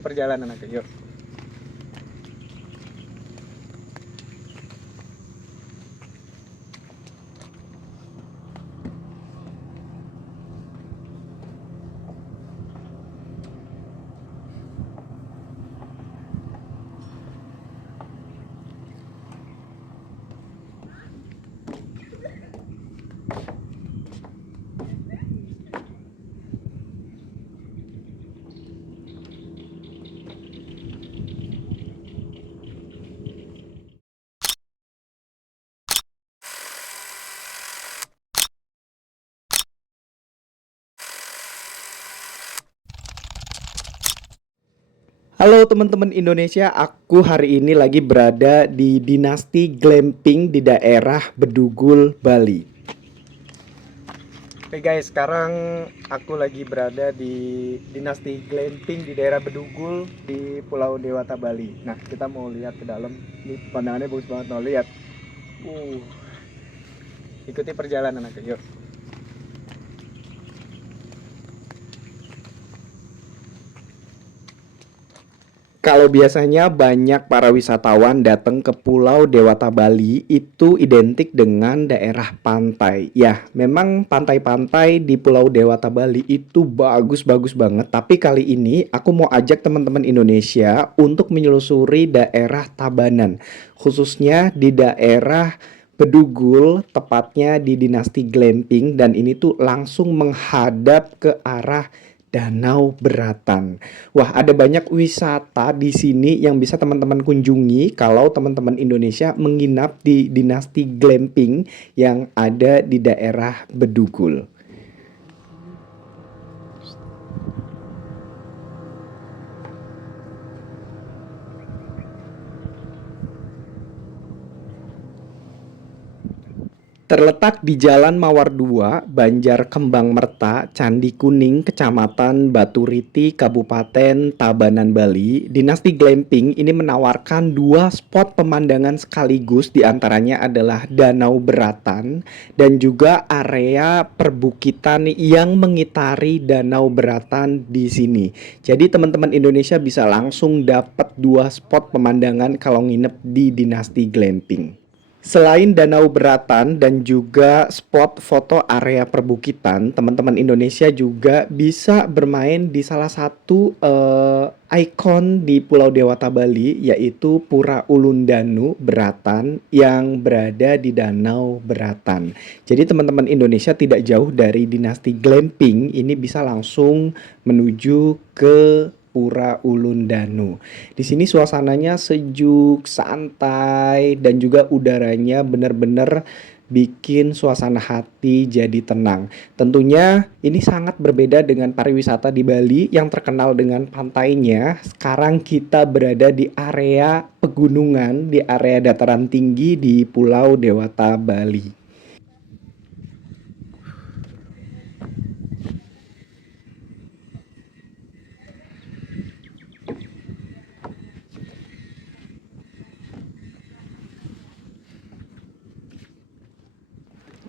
Perjalanan aku, yuk. Halo teman-teman Indonesia, aku hari ini lagi berada di Dinasti Glamping di daerah Bedugul, Bali. Oke guys, sekarang aku lagi berada di Dinasti Glamping di daerah Bedugul di Pulau Dewata, Bali. Nah, kita mau lihat ke dalam. Ini pandangannya bagus banget, mau lihat. Uh, Ikuti perjalanan aku, yuk. Kalau biasanya banyak para wisatawan datang ke Pulau Dewata Bali itu identik dengan daerah pantai. Ya, memang pantai-pantai di Pulau Dewata Bali itu bagus-bagus banget. Tapi kali ini aku mau ajak teman-teman Indonesia untuk menyelusuri daerah Tabanan, khususnya di daerah Bedugul, tepatnya di Dinasti Glamping, dan ini tuh langsung menghadap ke arah Danau Beratan. Wah, ada banyak wisata di sini yang bisa teman-teman kunjungi kalau teman-teman Indonesia menginap di Dinasti Glamping yang ada di daerah Bedugul. Terletak di Jalan Mawar 2, Banjar Kembang Merta, Candi Kuning, Kecamatan Baturiti, Kabupaten Tabanan, Bali. Dinasti Glamping ini menawarkan dua spot pemandangan sekaligus, diantaranya adalah Danau Beratan dan juga area perbukitan yang mengitari Danau Beratan di sini. Jadi teman-teman Indonesia bisa langsung dapat dua spot pemandangan kalau nginep di Dinasti Glamping. Selain Danau Beratan dan juga spot foto area perbukitan, teman-teman Indonesia juga bisa bermain di salah satu ikon di Pulau Dewata Bali, yaitu Pura Ulundanu Beratan yang berada di Danau Beratan. Jadi teman-teman Indonesia tidak jauh dari Dinasti Glamping, ini bisa langsung menuju ke Pura Ulundanu. Di sini suasananya sejuk, santai, dan juga udaranya benar-benar bikin suasana hati jadi tenang. Tentunya ini sangat berbeda dengan pariwisata di Bali yang terkenal dengan pantainya. Sekarang kita berada di area pegunungan, di area dataran tinggi di Pulau Dewata, Bali.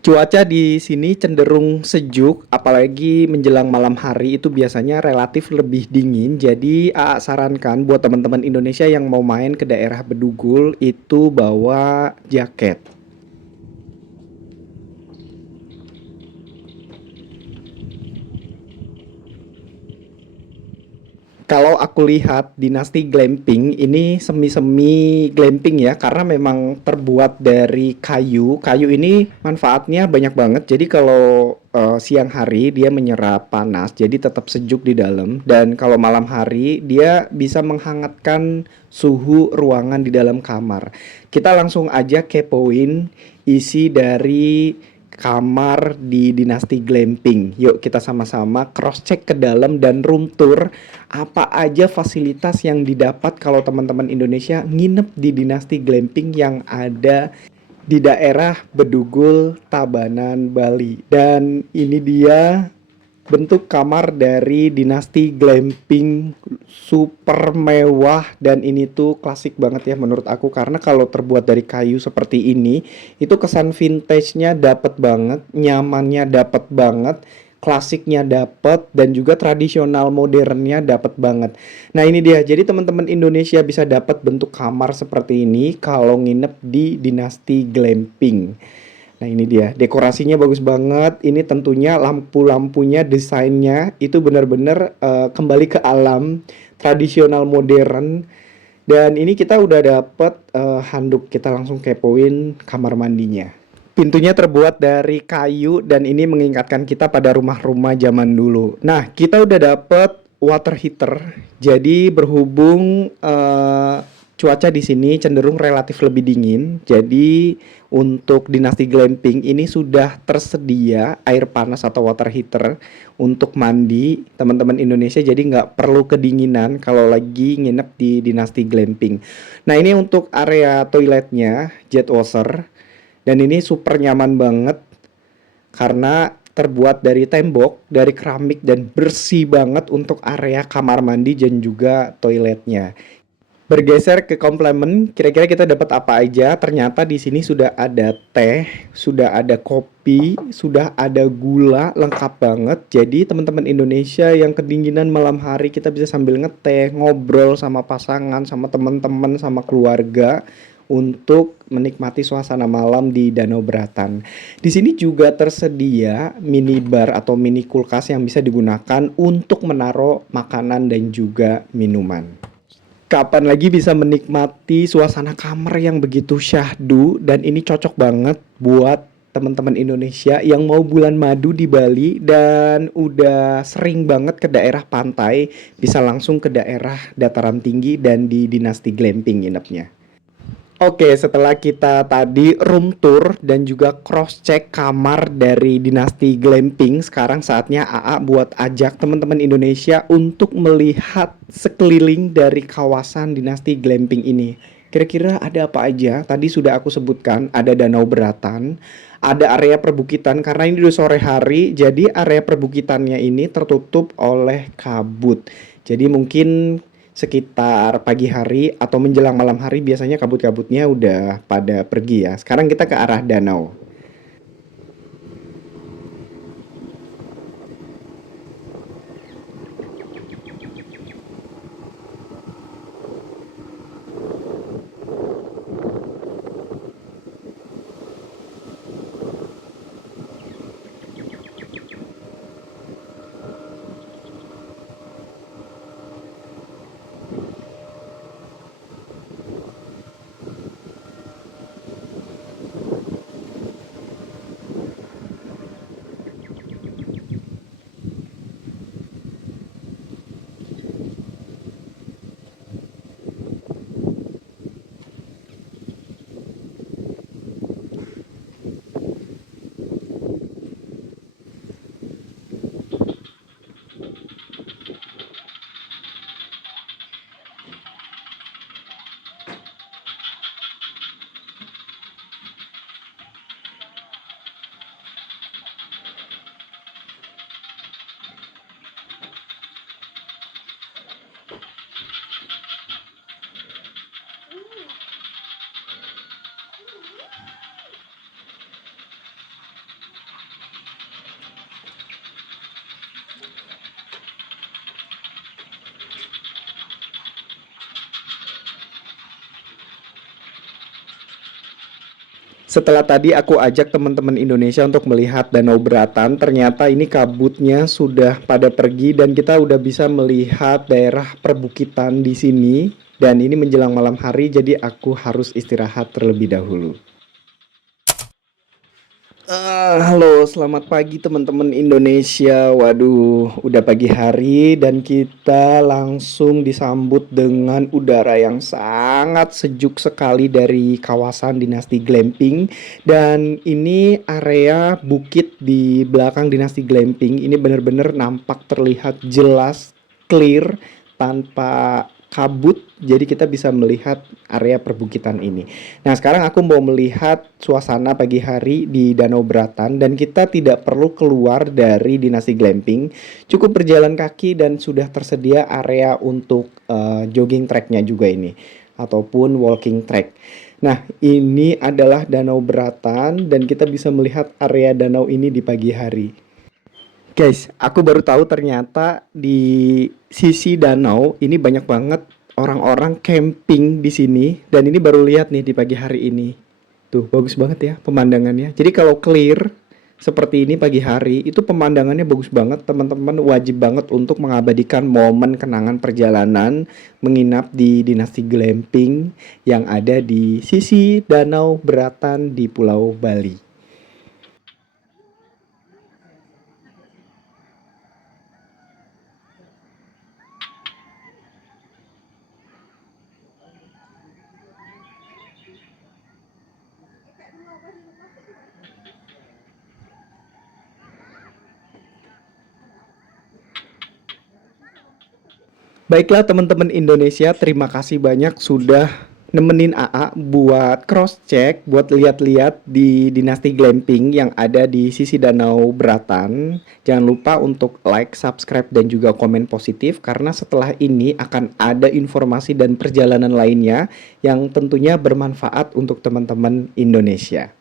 Cuaca di sini cenderung sejuk, apalagi menjelang malam hari itu biasanya relatif lebih dingin. Jadi, sarankan buat teman-teman Indonesia yang mau main ke daerah Bedugul itu bawa jaket. Kalau aku lihat Dinasti Glamping ini semi-semi glamping ya, karena memang terbuat dari kayu. Kayu ini manfaatnya banyak banget. Jadi kalau siang hari dia menyerap panas, jadi tetap sejuk di dalam. Dan kalau malam hari dia bisa menghangatkan suhu ruangan di dalam kamar. Kita langsung aja kepoin isi dari kamar di Dinasti Glamping. Yuk kita sama-sama cross check ke dalam dan room tour apa aja fasilitas yang didapat kalau teman-teman Indonesia nginep di Dinasti Glamping yang ada di daerah Bedugul, Tabanan, Bali. Dan ini dia bentuk kamar dari Dinasti Glamping, super mewah, dan ini tuh klasik banget ya menurut aku, karena kalau terbuat dari kayu seperti ini itu kesan vintage-nya dapet banget, nyamannya dapet banget. klasiknya dapet dan juga tradisional modernnya dapet banget. Nah ini dia, jadi teman-teman Indonesia bisa dapat bentuk kamar seperti ini kalau nginep di Dinasti Glamping. Nah ini dia, dekorasinya bagus banget. Ini tentunya lampu-lampunya, desainnya itu benar-benar kembali ke alam, tradisional modern. Dan ini kita udah dapet handuk, kita langsung kepoin kamar mandinya. Pintunya terbuat dari kayu dan ini mengingatkan kita pada rumah-rumah zaman dulu. Nah, kita udah dapet water heater. Jadi berhubung cuaca di sini cenderung relatif lebih dingin, jadi untuk Dinasti Glamping ini sudah tersedia air panas atau water heater untuk mandi teman-teman Indonesia. Jadi nggak perlu kedinginan kalau lagi nginep di Dinasti Glamping. Nah ini untuk area toiletnya jet washer. Dan ini super nyaman banget karena terbuat dari tembok, dari keramik dan bersih banget untuk area kamar mandi dan juga toiletnya. Bergeser ke komplement, kira-kira kita dapat apa aja? Ternyata di sini sudah ada teh, sudah ada kopi, sudah ada gula, lengkap banget. Jadi teman-teman Indonesia yang kedinginan malam hari kita bisa sambil ngeteh, ngobrol sama pasangan, sama teman-teman, sama keluarga untuk menikmati suasana malam di Danau Beratan. Di sini juga tersedia minibar atau mini kulkas yang bisa digunakan untuk menaruh makanan dan juga minuman. Kapan lagi bisa menikmati suasana kamar yang begitu syahdu, dan ini cocok banget buat teman-teman Indonesia yang mau bulan madu di Bali dan udah sering banget ke daerah pantai, bisa langsung ke daerah dataran tinggi dan di Dinasti Glamping nginepnya. Oke, setelah kita tadi room tour dan juga cross check kamar dari Dinasti Glamping, sekarang saatnya AA buat ajak teman-teman Indonesia untuk melihat sekeliling dari kawasan Dinasti Glamping ini. Kira-kira ada apa aja? Tadi sudah aku sebutkan, ada Danau Beratan, ada area perbukitan karena ini udah sore hari, jadi area perbukitannya ini tertutup oleh kabut. Jadi mungkin sekitar pagi hari atau menjelang malam hari biasanya kabut-kabutnya udah pada pergi ya. Sekarang kita ke arah danau. Setelah tadi aku ajak teman-teman Indonesia untuk melihat Danau Beratan, ternyata ini kabutnya sudah pada pergi dan kita udah bisa melihat daerah perbukitan di sini. Dan ini menjelang malam hari, jadi aku harus istirahat terlebih dahulu. Halo, selamat pagi teman-teman Indonesia. Waduh, udah pagi hari dan kita langsung disambut dengan udara yang sangat sejuk sekali dari kawasan Dinasti Glamping. Dan ini area bukit di belakang Dinasti Glamping. Ini benar-benar nampak terlihat jelas, clear, tanpa kabut, jadi kita bisa melihat area perbukitan ini. Nah, sekarang aku mau melihat suasana pagi hari di Danau Beratan dan kita tidak perlu keluar dari Dinasti Glamping. Cukup berjalan kaki dan sudah tersedia area untuk jogging tracknya juga ini ataupun walking track. Nah, ini adalah Danau Beratan dan kita bisa melihat area danau ini di pagi hari. Guys, aku baru tahu ternyata di sisi danau ini banyak banget orang-orang camping di sini dan ini baru lihat nih di pagi hari ini. Tuh, bagus banget ya pemandangannya. Jadi kalau clear seperti ini pagi hari, itu pemandangannya bagus banget. Teman-teman wajib banget untuk mengabadikan momen kenangan perjalanan menginap di Dinasti Glamping yang ada di sisi Danau Beratan di Pulau Bali. Baiklah teman-teman Indonesia, terima kasih banyak sudah nemenin AA buat cross check, buat lihat-lihat di Dinasti Glamping yang ada di sisi Danau Beratan. Jangan lupa untuk like, subscribe, dan juga komen positif karena setelah ini akan ada informasi dan perjalanan lainnya yang tentunya bermanfaat untuk teman-teman Indonesia.